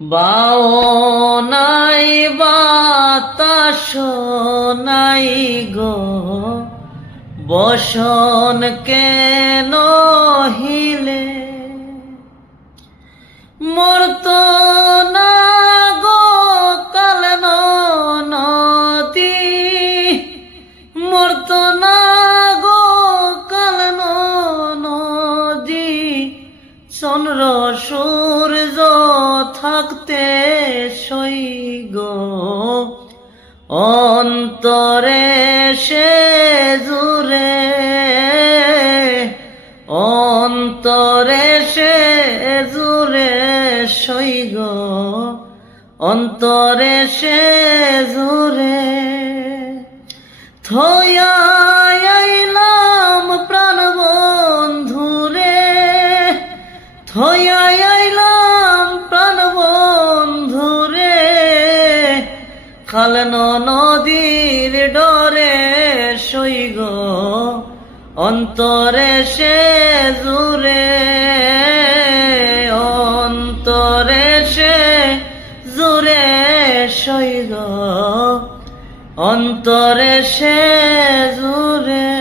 বাও নাই বাতাস নাই গো, বসন কেন হিলে, মরত না গো কাল নদী, মরত না গো কাল নদী, চন্দ্র সূর্য থাকতে সই গো, অন্তরে সে জুড়ে, অন্তরে সে জুড়ে সই গো, অন্তরে সে জুড়ে। থয়া আইলাম প্রাণ বন্ধুরে, থয়া আইলাম প্রাণ বন্ধুরে, খাল নদীর ডরে সই গো, অন্তরে সে জুড়ে, অন্তরে সে জুড়ে সই গো, অন্তরে সে জুড়ে।